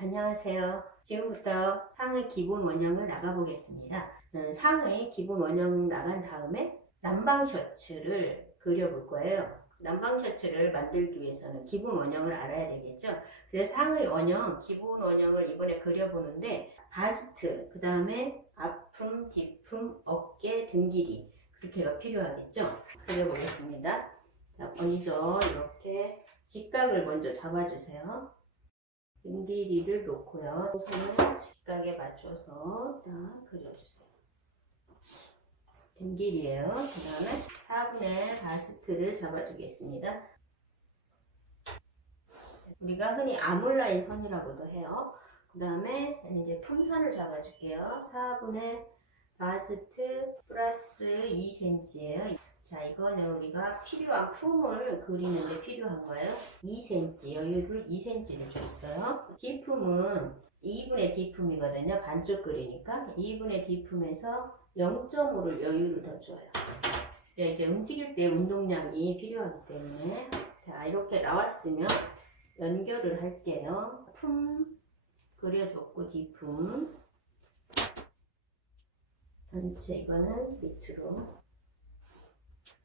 안녕하세요. 지금부터 상의 기본 원형을 나가보겠습니다. 상의 기본 원형 나간 다음에 남방 셔츠를 그려볼 거예요. 남방 셔츠를 만들기 위해서는 기본 원형을 알아야 되겠죠. 그래서 상의 원형, 기본 원형을 이번에 그려보는데 바스트, 그 다음에 앞품, 뒤품, 어깨, 등 길이 그렇게가 필요하겠죠. 그려보겠습니다. 자, 먼저 이렇게 직각을 먼저 잡아주세요. 등 길이를 놓고요. 손을 직각에 맞춰서 딱 그려주세요. 등 길이에요. 그 다음에 4분의 바스트를 잡아주겠습니다. 우리가 흔히 아몰라인 선이라고도 해요. 그 다음에 이제 품선을 잡아줄게요. 4분의 바스트 플러스 2cm예요. 자, 이거는 우리가 필요한 품을 그리는데 필요한 거예요. 2cm, 여유를 2cm를 줬어요. 뒤품은 2분의 뒤품이거든요. 반쪽 그리니까 2분의 뒤품에서 0.5를 여유를 더 줘요. 이제 움직일 때 운동량이 필요하기 때문에 자, 이렇게 나왔으면 연결을 할게요. 품 그려줬고 뒤품 전체 이거는 밑으로.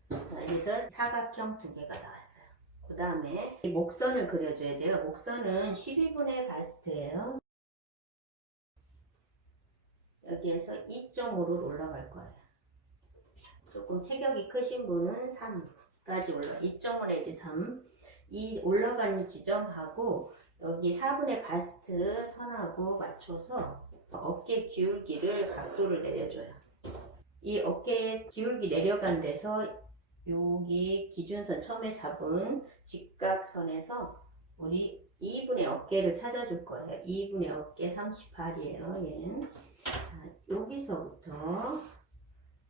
자, 여기서 사각형 두 개가 나왔어요. 그 다음에 목선을 그려줘야 돼요. 목선은 12분의 바스트예요. 여기에서 2.5로 올라갈 거예요. 조금 체격이 크신 분은 3까지 올라 2.5 내지 3. 이 올라가는 지점하고 여기 4분의 바스트 선하고 맞춰서 어깨 기울기를 각도를 내려줘요. 이 어깨 기울기 내려간 데서 여기 기준선 처음에 잡은 직각선에서 우리 2분의 어깨를 찾아줄 거예요. 2분의 어깨 38이에요. 얘는. 자, 여기서부터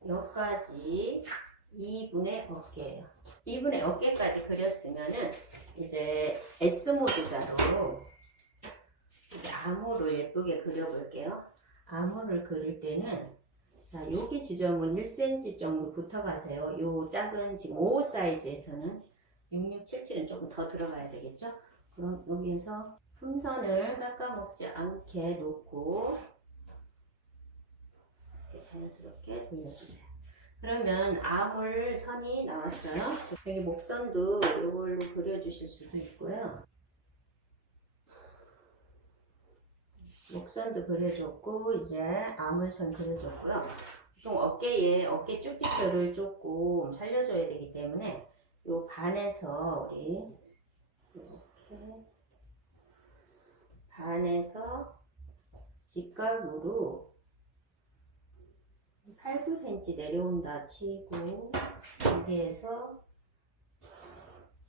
여기까지 2분의 어깨예요. 2분의 어깨까지 그렸으면은 이제 S모드자로 이제 암호를 예쁘게 그려볼게요. 암호를 그릴 때는 자, 여기 지점은 1cm 정도 붙어가세요. 요 작은 지금 5 사이즈에서는 6677은 조금 더 들어가야 되겠죠? 그럼 여기에서 품선을 깎아먹지 않게 놓고 이렇게 자연스럽게 돌려주세요. 그러면 아몰 선이 나왔어요. 여기 목선도 이걸로 그려주실 수도 있고요. 목선도 그려줬고 이제 아몰선 그려줬고요. 보통 어깨에 어깨 쭉지표를 조금 살려줘야 되기 때문에 요 반에서 우리 이렇게 반에서 직각으로 8, 9cm 내려온다 치고 여기에서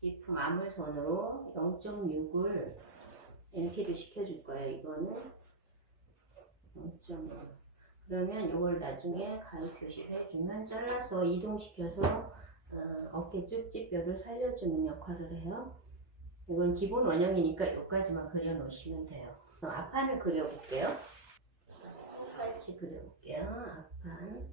뒤품 아몰선으로 0.6을 NP를 시켜줄 거예요. 이거는 0.5. 그러면 이걸 나중에 가위 표시를 해주면 잘라서 이동시켜서 어깨 쭉지뼈를 살려주는 역할을 해요. 이건 기본 원형이니까 여기까지만 그려놓으시면 돼요. 그럼 앞판을 그려볼게요. 똑같이 그려볼게요. 앞판.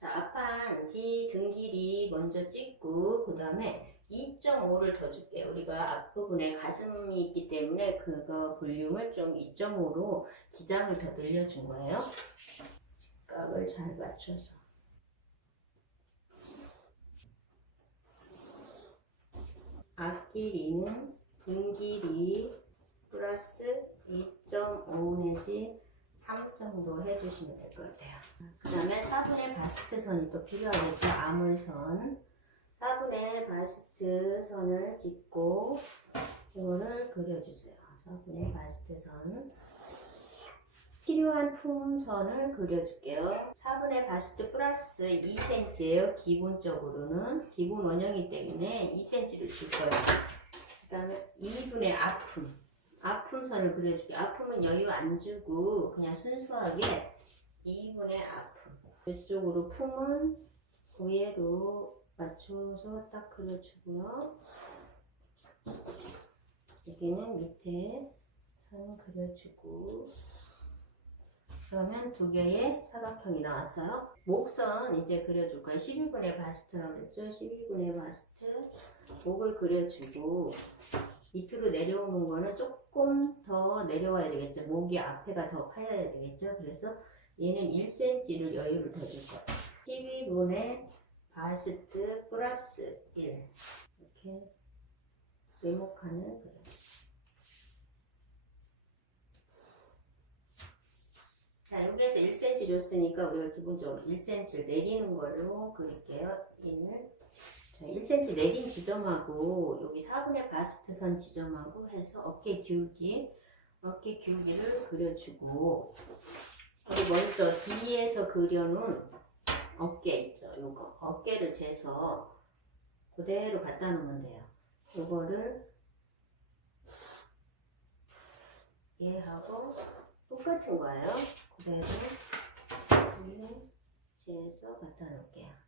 자, 앞판 뒤 등 길이 먼저 찍고 그 다음에 2.5를 더 줄게요. 우리가 앞부분에 가슴이 있기 때문에 그거 볼륨을 좀 2.5로 기장을 더 늘려준 거예요. 직각을 잘 맞춰서. 앞길이는 등 길이 플러스 2.5 내지 3 정도 해주시면 될 것 같아요. 그 다음에 4분의 바스트 선이 또 필요하겠죠. 아몰선. 4분의 바스트 선을 찍고 이거를 그려주세요. 4분의 바스트 선. 필요한 품선을 그려줄게요. 4분의 바스트 플러스 2cm예요. 기본적으로는. 기본 원형이기 때문에 2cm를 줄 거예요. 그 다음에 2분의 앞품. 앞품선을 그려줄게요. 앞품은 여유 안 주고 그냥 순수하게 2분의 앞품. 이쪽으로 품은 위로 맞춰서 딱 그려주고요. 여기는 밑에 선 그려주고 그러면 두 개의 사각형이 나왔어요. 목선 이제 그려줄 거예요. 12분의 바스트라고 했죠. 12분의 바스트 목을 그려주고 밑으로 내려오는 거는 조금 더 내려와야 되겠죠. 목이 앞에가 더 파여야 되겠죠. 그래서 얘는 1cm를 여유를 더 줄 거예요. 12분의 바스트 플러스 1 이렇게 네모칸을 그려요. 자, 여기에서 1cm 줬으니까 우리가 기본적으로 1cm를 내리는 걸로 그릴게요. 얘는 자, 1cm 내린 지점하고 여기 4분의 바스트 선 지점하고 해서 어깨 기울기를 그려주고, 우리 먼저 뒤에서 그려놓은 어깨 있죠. 요거 어깨를 재서 그대로 갖다 놓으면 돼요. 요거를 얘하고 똑같은 거예요. 그대로 재서 갖다 놓을게요.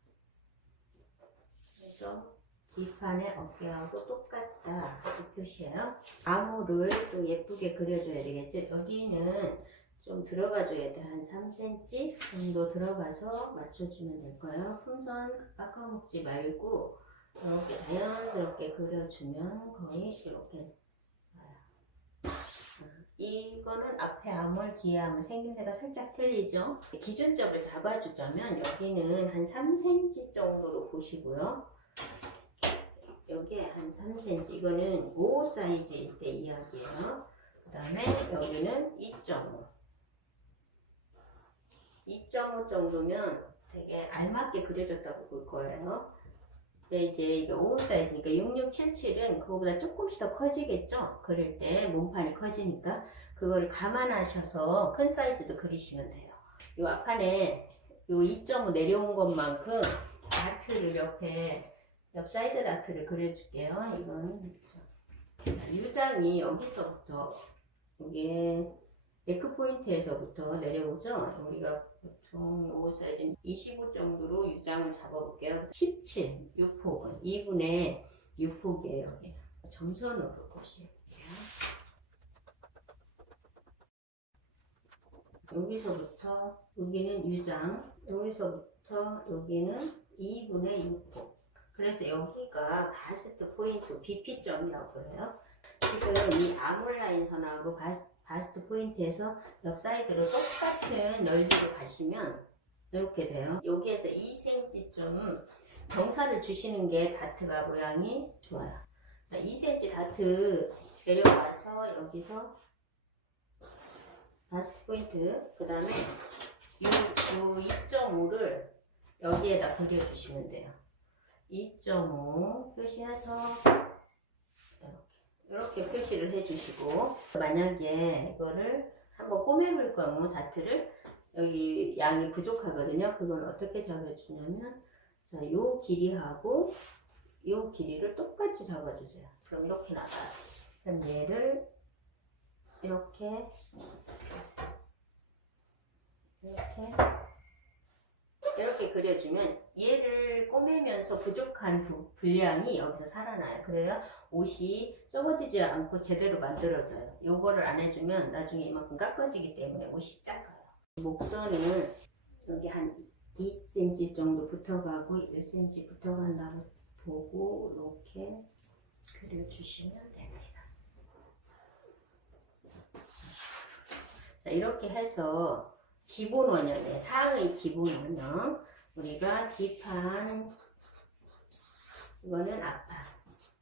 그래서 뒷판의 어깨하고 똑같다 이렇게 표시해요. 암호를 또 예쁘게 그려줘야 되겠죠. 여기는 좀 들어가줘야 돼. 한 3cm 정도 들어가서 맞춰주면 될 거예요. 풍선 깎아먹지 말고 이렇게 자연스럽게 그려주면 거의 이렇게 나요. 이거는 앞에 암홀, 뒤에 암홀 생김새가 살짝 틀리죠. 기준점을 잡아주자면 여기는 한 3cm 정도로 보시고요. 여기에 한 3cm, 이거는 5 사이즈일 때 이야기예요. 그 다음에 여기는 2.5 정도면 되게 알맞게 그려졌다고 볼 거예요. 근데 이제 이게 5 사이즈니까 6677은 그거보다 조금씩 더 커지겠죠? 그릴 때 몸판이 커지니까 그거를 감안하셔서 큰 사이즈도 그리시면 돼요. 이 앞판에 이 2.5 내려온 것만큼 다트를 옆 사이드 다트를 그려줄게요. 이거는 유장이 여기서부터 이게 네크 포인트에서부터 내려오죠. 우리가 보통 요 사이즈 25 정도로 유장을 잡아볼게요. 17 유폭은 2분의 6폭이에요. 여기 점선으로 보실게요. 여기서부터 여기는 유장, 여기서부터 여기는 2분의 6폭. 그래서 여기가 바스트 포인트 BP점이라고 그래요. 지금 이 아몰라인 선하고 바스트 포인트에서 옆 사이드로 똑같은 넓이로 가시면 이렇게 돼요. 여기에서 2cm쯤 경사를 주시는 게 다트가 모양이 좋아요. 자, 2cm 다트 내려와서 여기서 바스트 포인트, 그 다음에 이 2.5를 여기에다 그려주시면 돼요. 2.5 표시해서 이렇게 표시를 해주시고, 만약에 이거를 한번 꼬매볼 경우 다트를 여기 양이 부족하거든요. 그걸 어떻게 잡아주냐면, 자, 요 길이하고 요 길이를 똑같이 잡아주세요. 그럼 이렇게 나가요. 그럼 얘를 이렇게 그려주면 얘를 꼬매면서 부족한 분량이 여기서 살아나요. 그래야 옷이 좁아지지 않고 제대로 만들어져요. 요거를 안 해주면 나중에 이만큼 깎아지기 때문에 옷이 작아요. 목선을 여기 한 2cm 정도 붙어가고 1cm 붙어간다고 보고 이렇게 그려주시면 됩니다. 자, 이렇게 해서 기본 원형이에요. 상의 기본 원형. 우리가 뒷판, 이거는 앞판.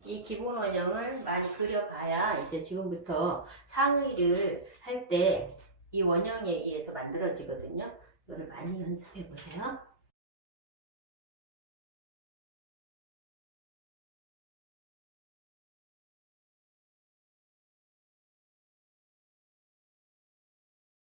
이 기본 원형을 많이 그려봐야 이제 지금부터 상의를 할 때 이 원형에 의해서 만들어지거든요. 이거를 많이 연습해 보세요.